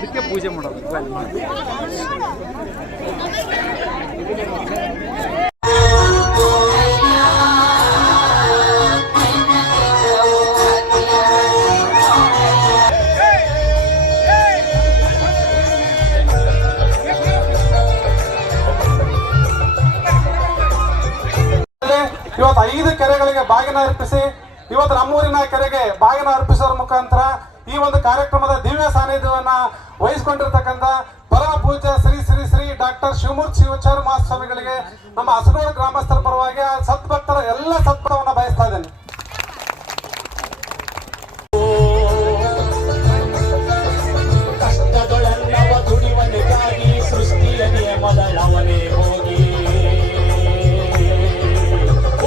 ಇದಕ್ಕೆ ಪೂಜೆ ಮಾಡೋದು. ಇವತ್ತು 5 ಕೆರೆಗಳಿಗೆ ಬಾಗಿನ ಅರ್ಪಿಸಿ ಇವತ್ತು ನಮ್ಮೂರಿನ ಕೆರೆಗೆ ಬಾಗಿನ ಅರ್ಪಿಸೋರ ಮುಖಾಂತರ ಈ ಒಂದು ಕಾರ್ಯಕ್ರಮದ ದಿವ್ಯ ಸಾನ್ನಿಧ್ಯವನ್ನ ವಹಿಸಿಕೊಂಡಿರ್ತಕ್ಕಂಥ ಪರಮ ಪೂಜ್ಯ ಶ್ರೀ ಶ್ರೀ ಶ್ರೀ ಡಾಕ್ಟರ್ ಶಿವಮೂರ್ತಿ ಶಿವಾಚಾರ್ಯ ಮಹಾಸ್ವಾಮಿಗಳಿಗೆ ನಮ್ಮ ಹಸನೂರು ಗ್ರಾಮಸ್ಥರ ಪರವಾಗಿ ಸದ್ಭಕ್ತರ ಎಲ್ಲ ಸದ್ಭಕ್ತವನ್ನ ಬಯಸ್ತಾ ಇದ್ದೇನೆ. ಸೃಷ್ಟಿಯ ನಿಯಮದಳವನೇ ಹೋಗಿ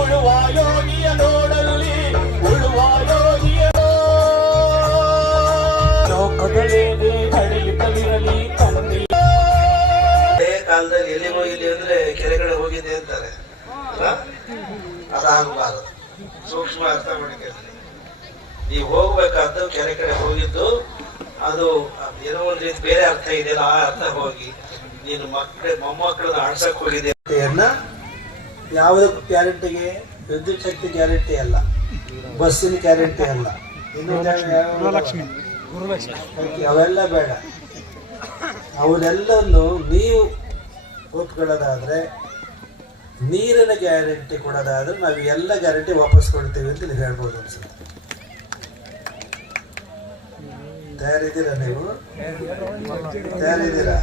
ಉಳುವ ಯೋಗಿಯ ನೋಡಲ್ಲಿ ಉಳುವ ಯೋಗಿಯ ಲೋಕಗಳೇನೆ ಕಡಿಲಿರಲಿ ತಂದೆ. ಹಳೆಯ ಕಾಲದಲ್ಲಿ ಎಲ್ಲಿ ಹೋಗಿಲಿ ಅಂದ್ರೆ ಕೆರೆ ಕಡೆ ಹೋಗಿದ್ದೆ ಅಂತಾರೆ. ಅದಾಗಬಾರದು. ಸೂಕ್ಷ್ಮ ಅರ್ಥ ಮಾಡಿಕೊಳ್ಳಿ. ನೀವು ಹೋಗ್ಬೇಕಾದ್ದು ಕೆರೆ ಕಡೆ ಹೋಗಿದ್ದು ಅದು ಏನೋ ಒಂದ್ ರೀತಿ ಬೇರೆ ಅರ್ಥ ಇದೆಯಲ್ಲ, ಆ ಅರ್ಥ ಹೋಗಿ ನೀನು ಮೊಮ್ಮಕ್ಕಳನ್ನ ಆಡ್ಸಕ್ ಹೋಗಿದೆ. ಯಾವುದಕ್ಕೂ ಗ್ಯಾರಂಟಿಗೆ ವಿದ್ಯುತ್ ಶಕ್ತಿ ಗ್ಯಾರಂಟಿ ಅಲ್ಲ, ಬಸ್ಸಿನ ಗ್ಯಾರಂಟಿ ಅಲ್ಲ, ಅವೆಲ್ಲ ಬೇಡ. ಅವನ್ನೆಲ್ಲನ್ನು ನೀವು ಒಪ್ಕೊಳ್ಳೋದಾದ್ರೆ, ನೀರಿನ ಗ್ಯಾರಂಟಿ ಕೊಡೋದಾದ್ರೆ ನಾವು ಎಲ್ಲ ಗ್ಯಾರಂಟಿ ವಾಪಸ್ ಕೊಡ್ತೀವಿ ಅಂತ ನೀವು ಹೇಳ್ಬೋದು ಅನ್ಸುತ್ತೆ. ತಯಾರಿದ್ದೀರಾ? ನೀವು ತಯಾರಿದ್ದೀರಾ?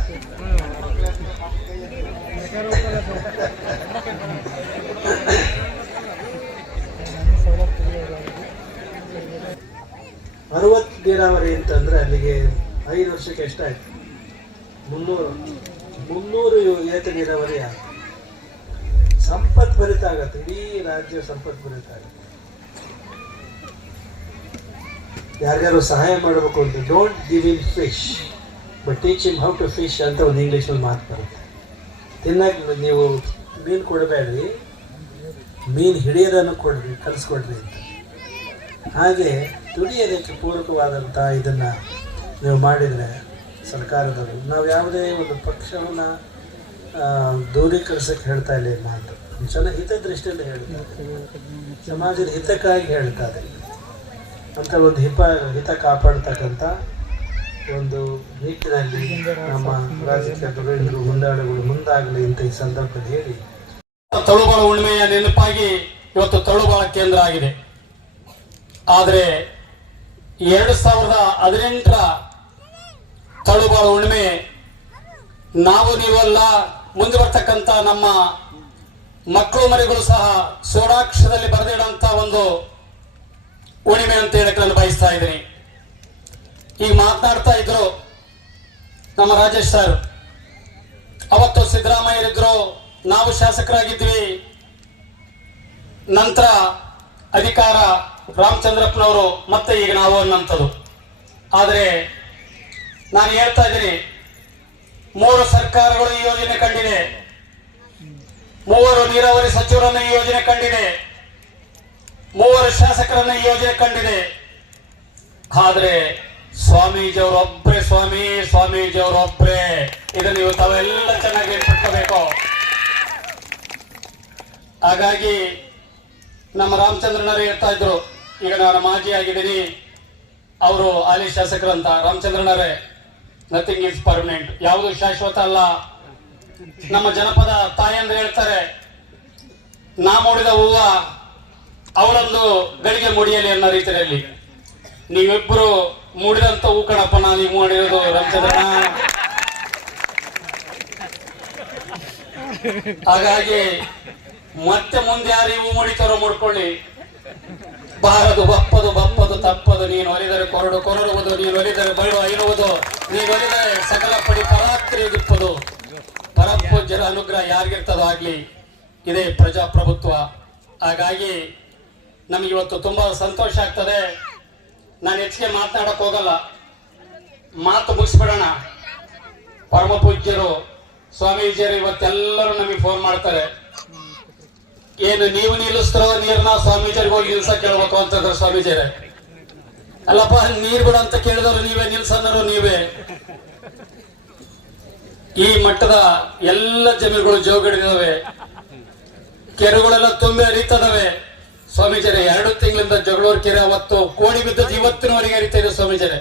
60 ನೀರಾವರಿ ಅಂತಂದ್ರೆ ಅಲ್ಲಿಗೆ 5 ವರ್ಷಕ್ಕೆ ಎಷ್ಟಾಯ್ತು? 300 ಏತ ನೀರಾವರಿ ಸಂಪತ್ ಭರಿತ ಆಗತ್ತೆ. ಇಡೀ ರಾಜ್ಯ ಸಂಪತ್ ಭರಿತ ಆಗತ್ತೆ. ಯಾರ್ಯಾರು ಸಹಾಯ ಮಾಡಬೇಕು ಅಂತ, don't give in fish but teach him how to fish ಅಂತ ಒಂದು ಇಂಗ್ಲೀಷಲ್ಲಿ ಮಾತು ಬರುತ್ತೆ. ತಿನ್ನಕ್ಕೆ ನೀವು ಮೀನು ಕೊಡಬೇಡ್ರಿ, ಮೀನು ಹಿಡಿಯೋದನ್ನು ಕೊಡ್ರಿ, ಕಲಿಸ್ಕೊಡ್ರಿ ಅಂತ. ಹಾಗೆ ದುಡಿಯೋದಕ್ಕೆ ಪೂರಕವಾದಂಥ ಇದನ್ನು ನೀವು ಮಾಡಿದರೆ ಸರ್ಕಾರದವರು, ನಾವು ಯಾವುದೇ ಒಂದು ಪಕ್ಷವನ್ನು ದೂರೀಕರಿಸಕ್ಕೆ ಹೇಳ್ತಾ ಇಲ್ಲ. ಮಾತು ಜನ ಹಿತದೃಷ್ಟಿಯಿಂದ ಹೇಳ್ತಾರೆ, ಸಮಾಜದ ಹಿತಕ್ಕಾಗಿ ಹೇಳ್ತಾರೆ ಅಂತ ಒಂದು ಹಿತ ಕಾಪಾಡ್ತಕ್ಕಂಥ ಒಂದು ನಿಟ್ಟಿನಲ್ಲಿ ನಮ್ಮ ರಾಜಕೀಯ ಧುರೀಣರು ಮುಂದಾಳುಗಳು ಮುಂದಾಗಲಿ ಅಂತ ಈ ಸಂದರ್ಭದಲ್ಲಿ ಹೇಳಿ, ತಳುಬಾಳ ಹುಣ್ಣಿಮೆಯ ನೆನಪಾಗಿ ಇವತ್ತು ತಳುಬಾಳ ಕೇಂದ್ರ ಆಗಿದೆ. ಆದರೆ 2018ರ ತಳುಬಾಳ ಹುಣ್ಣಿಮೆ ನಾವು ನೀವೆಲ್ಲ ಮುಂದೆ ಬರ್ತಕ್ಕಂಥ ನಮ್ಮ ಮಕ್ಕಳು ಮರಿಗಳು ಸಹ ಸೋಡಾಕ್ಷರದಲ್ಲಿ ಬರೆದಿಡುವಂತ ಒಂದು ಹುಣ್ಣಿಮೆ ಅಂತ ಹೇಳಕ್ಕೆ ನಾನು ಬಯಸ್ತಾ ಇದ್ದೀನಿ. ಈಗ ಮಾತನಾಡ್ತಾ ಇದ್ರು ನಮ್ಮ ರಾಜೇಶ್ ಸರ್, ಅವತ್ತು ಸಿದ್ದರಾಮಯ್ಯರಿದ್ರು, ನಾವು ಶಾಸಕರಾಗಿದ್ವಿ, ನಂತರ ಅಧಿಕಾರ ರಾಮಚಂದ್ರಪ್ಪನವರು, ಮತ್ತೆ ಈಗ ನಾವು ಅನ್ನಂಥದ್ದು. ಆದರೆ ನಾನು ಹೇಳ್ತಾ ಇದ್ದೀನಿ, 3 ಸರ್ಕಾರಗಳು ಈ ಯೋಜನೆ ಕಂಡಿದೆ, 3 ನೀರಾವರಿ ಸಚಿವರನ್ನು ಈ ಯೋಜನೆ ಕಂಡಿದೆ, 3 ಶಾಸಕರನ್ನು ಈ ಯೋಜನೆ ಕಂಡಿದೆ. ಆದ್ರೆ ಸ್ವಾಮೀಜಿಯವರೊಬ್ಬರೇ ಸ್ವಾಮೀಜಿಯವರೊಬ್ಬರೇ. ಇದನ್ನು ನೀವು ತಾವೆಲ್ಲ ಚೆನ್ನಾಗಿ ಇಟ್ಕೊಬೇಕು. ಹಾಗಾಗಿ ನಮ್ಮ ರಾಮಚಂದ್ರನವರು ಹೇಳ್ತಾ ಇದ್ರು, ಈಗ ನಾನು ಮಾಜಿ ಆಗಿದ್ದೀನಿ, ಅವರು ಹಾಲಿ ಶಾಸಕರಂತ. ರಾಮಚಂದ್ರನವರೇ, ನಥಿಂಗ್ ಈಸ್ ಪರ್ಮನೆಂಟ್, ಯಾವುದು ಶಾಶ್ವತ ಅಲ್ಲ. ನಮ್ಮ ಜನಪದ ತಾಯಂದ್ರೆ ಹೇಳ್ತಾರೆ, ನಾ ಮೂಡಿದ ಹೂವ ಅವಳೊಂದು ಗಳಿಗೆ ಮುಡಿಯಲಿ ಅನ್ನೋ ರೀತಿಯಲ್ಲಿ ನೀವಿಬ್ಬರು ಮೂಡಿದಂತ ಹೂ ಕಣಪ್ಪ ನಾನು ಈಗ ಮಾಡಿರೋದು ರಾಮಚಂದ್ರನ. ಹಾಗಾಗಿ ಮತ್ತೆ ಮುಂದೆ ಯಾರು ಹೂ ಮುಡಿತಾರೋ ಮುಡ್ಕೊಳ್ಳಿ. ಬಾರದು ಬಪ್ಪದು ತಪ್ಪದು, ನೀನು ಒಲಿದರೆ ಕೊರಡುವುದು, ನೀನು ಒಲಿದರೆ ಬಳ್ಳು ಇರುವುದು, ನೀನು ಒಲಿದರೆ ಸಕಲ ಪಡಿ ಪರಾತ್ರಿ ದಿಪ್ಪದು. ಪರಪೂಜ್ಯರ ಅನುಗ್ರಹ ಯಾರಿಗಿರ್ತದೋ ಆಗ್ಲಿ. ಇದೇ ಪ್ರಜಾಪ್ರಭುತ್ವ. ಹಾಗಾಗಿ ನಮಗೆ ಇವತ್ತು ತುಂಬಾ ಸಂತೋಷ ಆಗ್ತದೆ. ನಾನು ಹೆಚ್ಚಿಗೆ ಮಾತನಾಡಕ್ ಹೋಗಲ್ಲ. ಮಾತು ಮುಗಿಸ್ಬಿಡೋಣ. ಪರಮ ಪೂಜ್ಯರು ಸ್ವಾಮೀಜಿಯರು ಇವತ್ತೆಲ್ಲರೂ ನಮಗೆ ಫೋನ್ ಮಾಡ್ತಾರೆ, ಏನು ನೀವು ನಿಲ್ಲಿಸ್ತಾರೋ ನೀರ್ನ ಸ್ವಾಮೀಜಿಯರಿಗೆ ಹೋಗಿ ನಿಲ್ಸಕ್ ಕೇಳ್ಬೇಕು ಅಂತಂದ್ರೆ ಸ್ವಾಮೀಜಿಯರೇ, ಅಲ್ಲಪ್ಪ ನೀರ್ ಬಿಡ ಅಂತ ಕೇಳಿದವರು ನೀವೇ, ನಿಲ್ಸನ್ನರು ನೀವೇ. ಈ ಮಟ್ಟದ ಎಲ್ಲ ಜಮೀನುಗಳು ಜೋಗಿಡಿದಾವೆ, ಕೆರೆಗಳೆಲ್ಲ ತುಂಬಿ ಹರಿತದವೆ ಸ್ವಾಮೀಜಿಯರೇ. 2 ತಿಂಗಳಿಂದ ಜಗಳೂರು ಕೆರೆ ಅವತ್ತು ಕೋಡಿ ಬಿದ್ದದ್ದು ಇವತ್ತಿನವರೆಗೆ ಹರಿತಾ ಇದೆ ಸ್ವಾಮೀಜಿಯರೇ.